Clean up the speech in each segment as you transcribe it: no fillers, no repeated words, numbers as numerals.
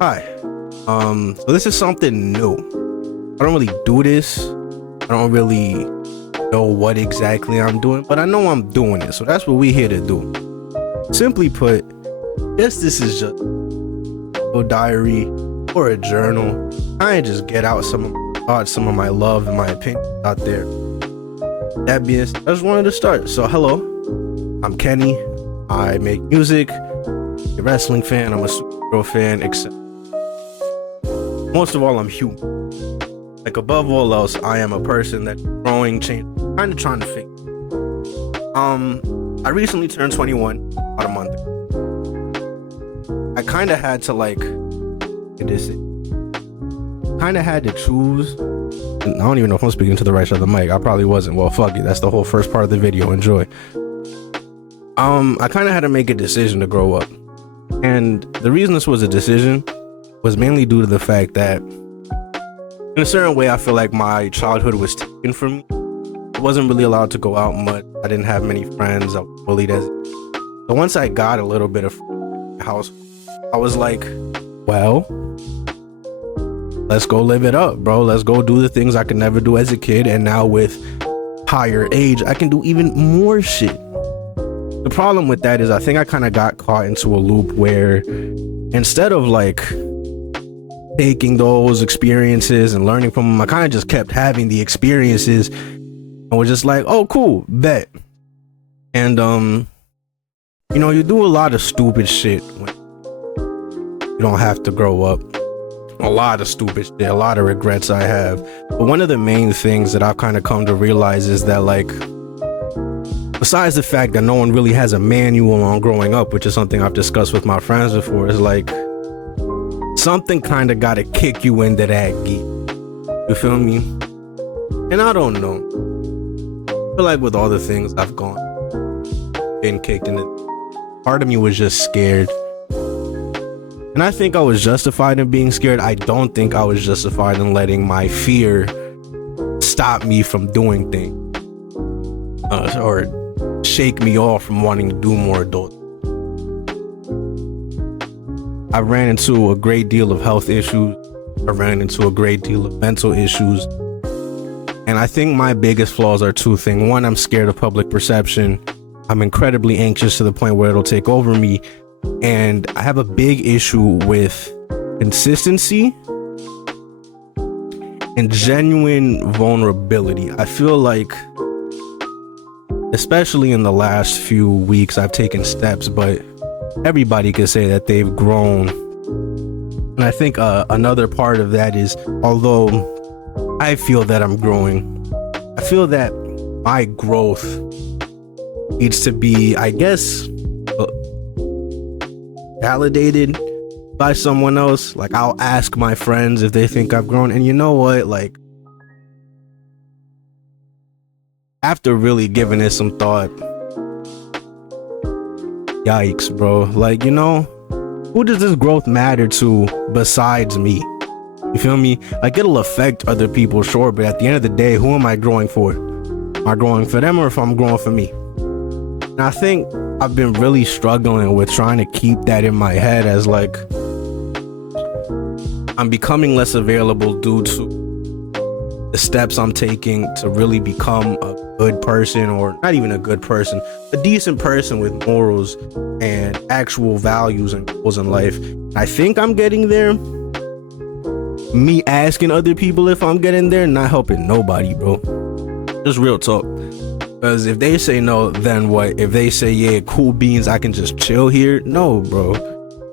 Hi. So this is something new. I don't really do this. I don't really know what exactly I'm doing, but I know I'm doing it. So that's what we're here to do. Simply put, this is just a diary or a journal. I just get out some of my thoughts, some of my love and my opinions out there. That being said, I just wanted to start. So hello, I'm Kenny. I make music. I'm a wrestling fan. I'm a Supergirl fan, etc. Most of all, I'm human. Like above all else, I am a person that's growing, changing, kind of trying to figure. I recently turned 21 about a month ago. I kind of had to choose. And I don't even know if I'm speaking to the right side of the mic. I probably wasn't. Well, fuck it. That's the whole first part of the video. Enjoy. I kind of had to make a decision to grow up. And the reason this was a decision was mainly due to the fact that in a certain way, I feel like my childhood was taken from me. I wasn't really allowed to go out much. I didn't have many friends. I was bullied as. So once I got a little bit of house, I was like, well, let's go live it up, bro. Let's go do the things I could never do as a kid. And now with higher age, I can do even more shit. The problem with that is I think I kind of got caught into a loop where instead of like taking those experiences and learning from them, I kind of just kept having the experiences and was just like, oh, cool, bet. And, you do a lot of stupid shit when you don't have to grow up. A lot of stupid shit, a lot of regrets I have. But one of the main things that I've kind of come to realize is that, like, besides the fact that no one really has a manual on growing up, which is something I've discussed with my friends before, is like, something kind of got to kick you into that gear. You feel me? And I don't know. I feel like with all the things I've been kicked into, part of me was just scared. And I think I was justified in being scared. I don't think I was justified in letting my fear stop me from doing things. Or shake me off from wanting to do more adult. I ran into a great deal of health issues. I ran into a great deal of mental issues. And I think my biggest flaws are two things. One, I'm scared of public perception. I'm incredibly anxious to the point where it'll take over me. And I have a big issue with consistency and genuine vulnerability. I feel like, especially in the last few weeks, I've taken steps, but everybody could say that they've grown. And I think another part of that is, although I feel that I'm growing, I feel that my growth needs to be, I guess, validated by someone else. Like, I'll ask my friends if they think I've grown. And you know what? Like, after really giving it some thought, yikes, bro. Like, who does this growth matter to besides me? You feel me? Like, it'll affect other people, sure, but at the end of the day, who am I growing for? Am I growing for them or if I'm growing for me? And I think I've been really struggling with trying to keep that in my head, as like I'm becoming less available due to the steps I'm taking to really become a good person, or not even a good person, a decent person with morals and actual values and goals in life. I think I'm getting there. Me asking other people if I'm getting there, not helping nobody, bro. Just real talk. Because if they say no, then what? If they say, yeah, cool beans, I can just chill here. No, bro.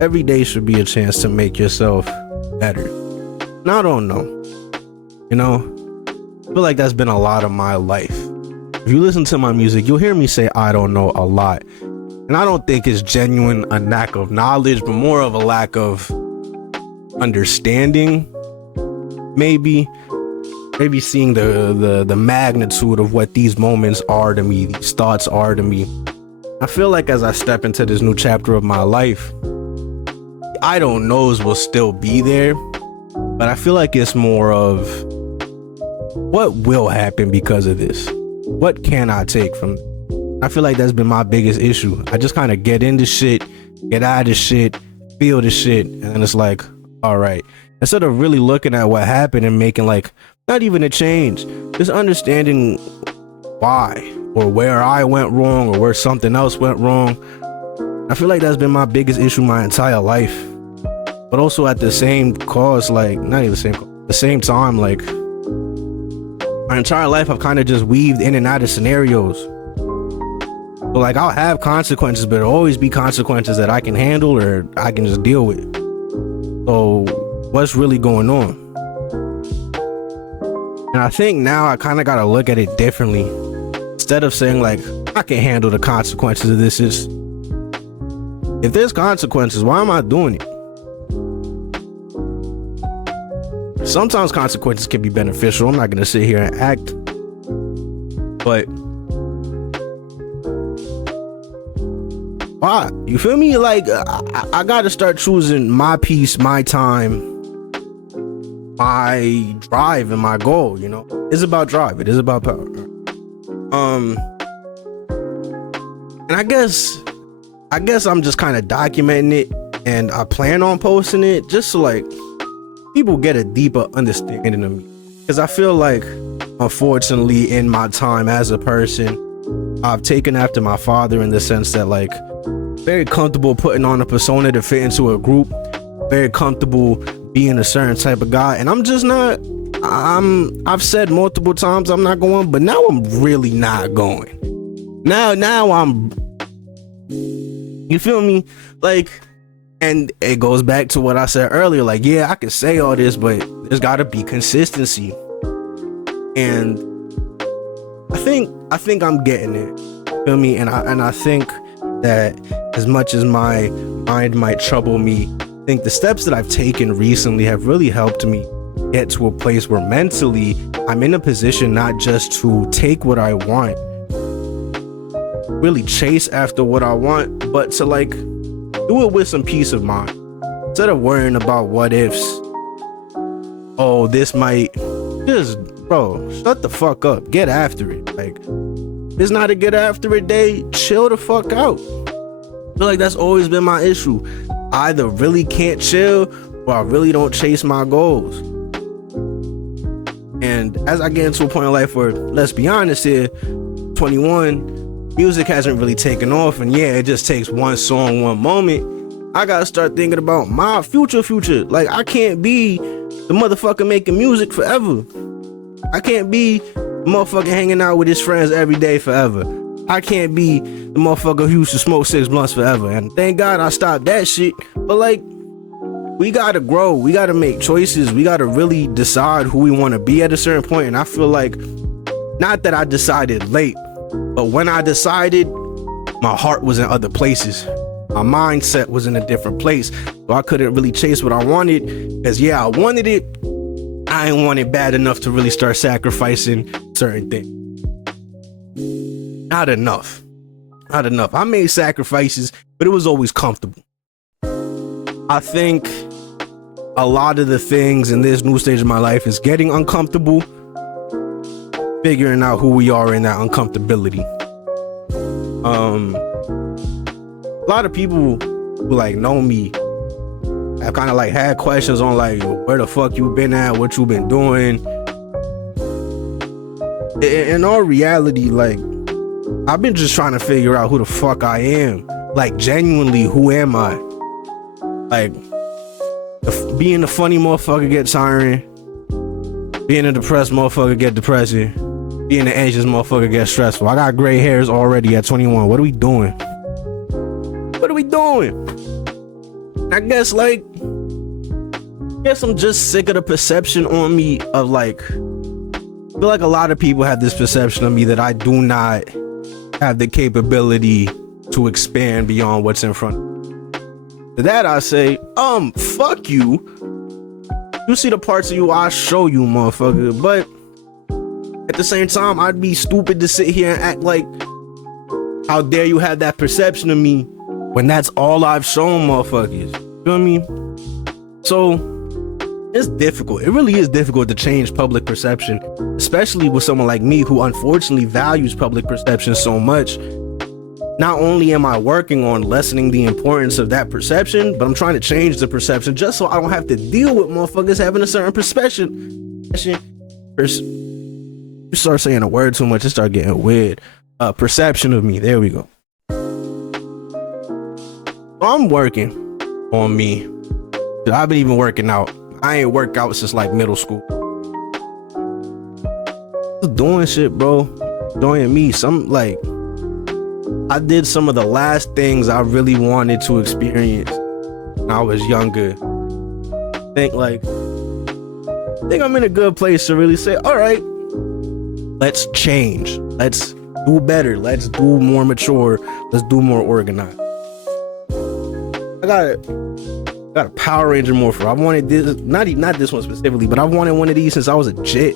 Every day should be a chance to make yourself better. And I don't know. I feel like that's been a lot of my life. If you listen to my music, you'll hear me say I don't know a lot. And I don't think it's genuine a lack of knowledge, but more of a lack of understanding. Maybe seeing the magnitude of what these moments are to me, these thoughts are to me. I feel like as I step into this new chapter of my life, I don't knows will still be there, but I feel like it's more of what will happen because of this. What can I take from this? I feel like that's been my biggest issue. I just kind of get into shit, get out of shit, feel the shit, and then it's like, all right. Instead of really looking at what happened and making like not even a change, just understanding why or where I went wrong or where something else went wrong. I feel like that's been my biggest issue my entire life. But also at the same cause, like not even the same time, like my entire life I've kind of just weaved in and out of scenarios. So like I'll have consequences, but it'll always be consequences that I can handle or I can just deal with. So what's really going on? And I think now I kind of got to look at it differently. Instead of saying like, I can handle the consequences of this, is if there's consequences, why am I doing it? Sometimes consequences can be beneficial. I'm not going to sit here and act. But why? You feel me? Like, I got to start choosing my peace, my time, my drive, and my goal, you know? It's about drive. It is about power. And I guess I'm just kind of documenting it, and I plan on posting it just so like people get a deeper understanding of me. Because I feel like, unfortunately, in my time as a person, I've taken after my father in the sense that like very comfortable putting on a persona to fit into a group, very comfortable being a certain type of guy, and I'm just not. I've said multiple times I'm not going, but now I'm really not going. Now I'm, you feel me? Like, and it goes back to what I said earlier. Like, yeah, I can say all this, but there's got to be consistency. And I think I'm getting it. Feel me? And I think that as much as my mind might trouble me, I think the steps that I've taken recently have really helped me get to a place where mentally I'm in a position not just to take what I want, really chase after what I want, but to like do it with some peace of mind. Instead of worrying about what ifs. Oh, this might, just bro, shut the fuck up. Get after it. Like, it's not a get after it day. Chill the fuck out. I feel like that's always been my issue. I either really can't chill or I really don't chase my goals. And as I get into a point in life where, let's be honest here, 21, music hasn't really taken off, and yeah, it just takes one song, one moment. I gotta start thinking about my future. Like, I can't be the motherfucker making music forever. I can't be the motherfucker hanging out with his friends every day forever. I can't be the motherfucker who used to smoke 6 blunts forever. And thank God I stopped that shit. But like, we gotta grow. We gotta make choices. We gotta really decide who we want to be at a certain point. And I feel like, not that I decided late, but when I decided, my heart was in other places. My mindset was in a different place. So I couldn't really chase what I wanted. Because yeah, I wanted it. I ain't want it bad enough to really start sacrificing certain things. Not enough. I made sacrifices, but it was always comfortable. I think a lot of the things in this new stage of my life is getting uncomfortable, figuring out who we are in that uncomfortability. A lot of people who like know me have kind of like had questions on like where the fuck you been at, what you been doing. In all reality, like, I've been just trying to figure out who the fuck I am. Like, genuinely, who am I? Like, being a funny motherfucker get tiring. Being a depressed motherfucker get depressing. Being an anxious motherfucker get stressful. I got gray hairs already at 21. What are we doing? I guess I'm just sick of the perception on me of like, I feel like a lot of people have this perception of me that I do not have the capability to expand beyond what's in front of me. To that I say, fuck you. You see the parts of you I show you, motherfucker. But at the same time, I'd be stupid to sit here and act like, how dare you have that perception of me when that's all I've shown motherfuckers. You feel me? So it's difficult. It really is difficult to change public perception, especially with someone like me who unfortunately values public perception so much. not only am I working on lessening the importance of that perception, but I'm trying to change the perception just so I don't have to deal with motherfuckers having a certain perception. You start saying a word too much, it start getting weird. Perception of me. There we go. I'm working on me. I've been even working out. I ain't worked out since like middle school. Just doing shit, bro. Doing me. I did some of the last things I really wanted to experience when I was younger. I think I'm in a good place to really say, all right, let's change. Let's do better. Let's do more mature. Let's do more organized. I got a Power Ranger morpher. I wanted this, not this one specifically, but I wanted one of these since I was a jit.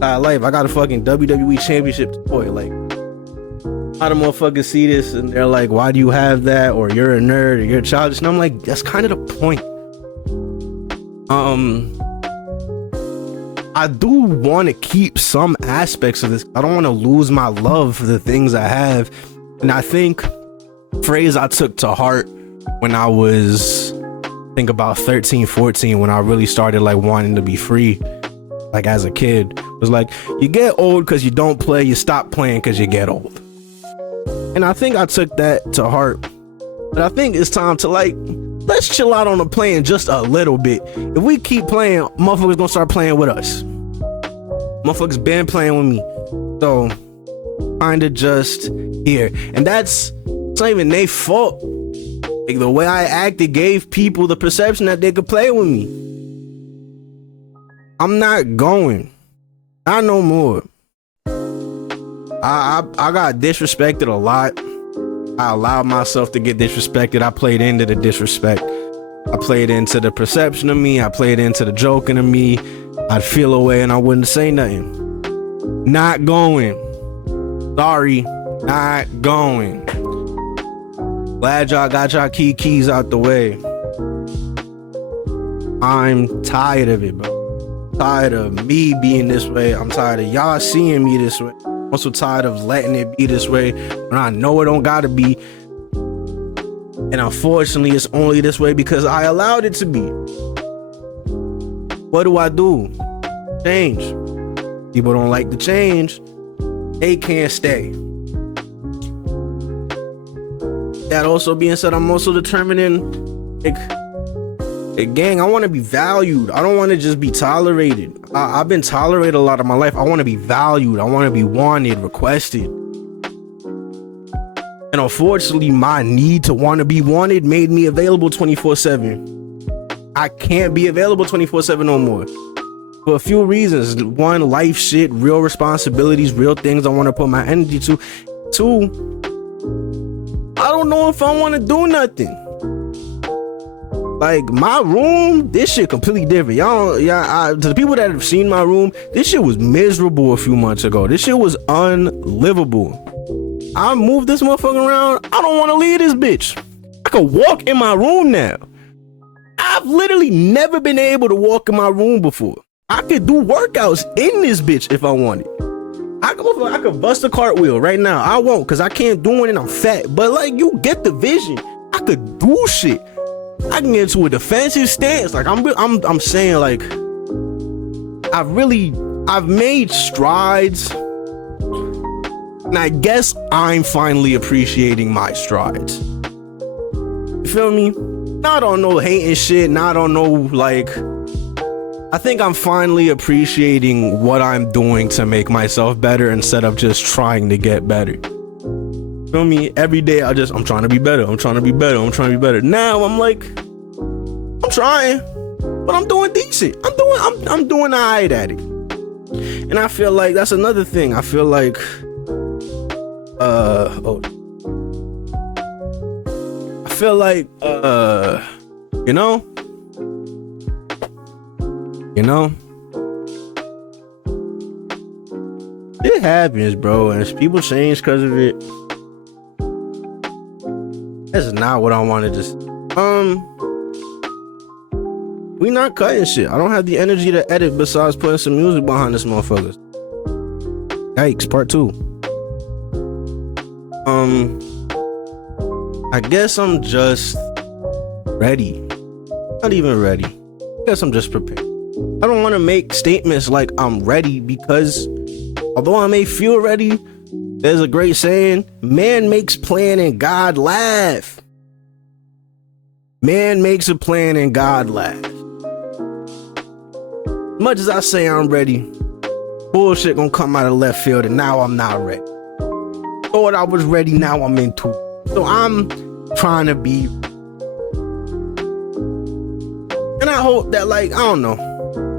Life. I got a fucking WWE championship toy. Like, a lot of motherfuckers see this and they're like, why do you have that? Or you're a nerd, or you're childish. And I'm like, that's kind of the point. I do want to keep some aspects of this. I don't want to lose my love for the things I have. And I think phrase I took to heart when I was, I think about 13, 14, when I really started like wanting to be free, like as a kid, was like, you get old because you don't play, you stop playing because you get old. And I think I took that to heart. But I think it's time to like, let's chill out on the playing just a little bit. If we keep playing, motherfuckers gonna start playing with us. Motherfuckers been playing with me. So, kinda just here. And it's not even their fault. Like, the way I acted gave people the perception that they could play with me. I'm not going. Not no more. I got disrespected a lot. I allowed myself to get disrespected. I played into the disrespect. I played into the perception of me. I played into the joking of me. I'd feel away and I wouldn't say nothing. Not going. Sorry, not going. Glad y'all got y'all keys out the way. I'm tired of it, bro. Tired of me being this way. I'm tired of y'all seeing me this way. I'm also tired of letting it be this way when I know it don't gotta be. And unfortunately, it's only this way because I allowed it to be. What do? Change. People don't like the change. They can't stay. That also being said, I'm also determining, like, gang, I want to be valued. I don't want to just be tolerated. I've been tolerated a lot of my life. I want to be valued. I want to be wanted, requested. And unfortunately, my need to want to be wanted made me available 24/7. I can't be available 24/7 no more. For a few reasons. One, life shit, real responsibilities, real things I want to put my energy to. Two, I don't know if I want to do nothing. Like, my room, this shit completely different. To the people that have seen my room, this shit was miserable a few months ago. This shit was unlivable. I moved this motherfucker around. I don't want to leave this bitch. I could walk in my room now. I've literally never been able to walk in my room before. I could do workouts in this bitch if I wanted. I could bust a cartwheel right now. I won't, because I can't do it and I'm fat. But like, you get the vision. I could do shit. I can get into a defensive stance. Like, I'm saying, like, I've made strides. And I guess I'm finally appreciating my strides. You feel me? Not on no hating shit, not on no, like, I think I'm finally appreciating what I'm doing to make myself better instead of just trying to get better. Feel me? Every day I'm trying to be better. I'm trying to be better. I'm trying to be better. Now I'm like, I'm trying, but I'm doing decent. I'm doing alright at it. And I feel like that's another thing. I feel like, it happens, bro, and people change because of it. That's not what I wanted to say. We not cutting shit. I don't have the energy to edit besides putting some music behind this motherfucker. Yikes, part 2. I guess I'm just ready. Not even ready. I guess I'm just prepared. I don't want to make statements like I'm ready because although I may feel ready, there's a great saying, man makes plan and God laugh. Man makes a plan and God laughs. Much as I say I'm ready, bullshit gonna come out of left field and now I'm not ready. Thought I was ready, now I'm into it. So I'm trying to be. And I hope that, like, I don't know.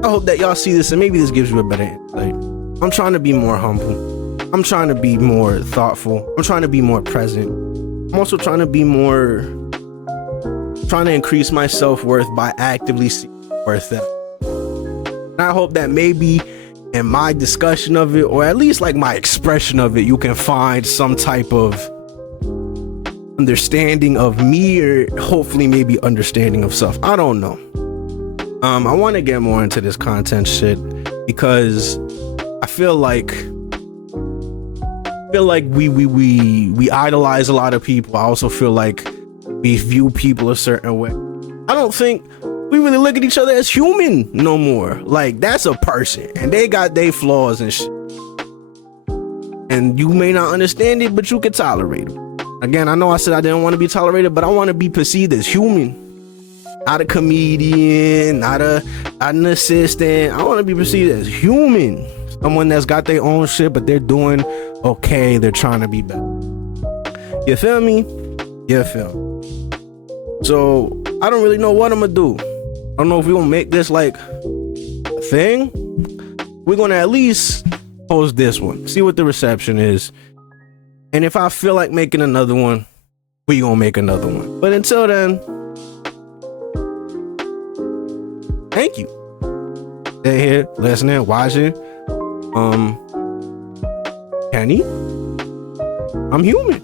I hope that y'all see this and maybe this gives you a better insight. I'm trying to be more humble. I'm trying to be more thoughtful. I'm trying to be more present. I'm also trying to be more, trying to increase my self-worth by actively seeking worth that. And I hope that maybe in my discussion of it, or at least like my expression of it, you can find some type of understanding of me, or hopefully maybe understanding of self. I don't know. I want to get more into this content shit because I feel like we idolize a lot of people. I also feel like we view people a certain way. I don't think we really look at each other as human no more. Like, that's a person and they got their flaws and shit. And you may not understand it, but you can tolerate them. Again, I know I said I didn't want to be tolerated, but I want to be perceived as human. Not a comedian, not an assistant. I want to be perceived as human. Someone that's got their own shit, but they're doing okay. They're trying to be better. You feel me? You feel me? So I don't really know what I'm gonna do. I don't know if we're gonna make this like a thing. We're gonna at least post this one, see what the reception is. And if I feel like making another one, we gonna make another one. But until then, thank you. Stay here, listening, watching. Kenny, I'm human.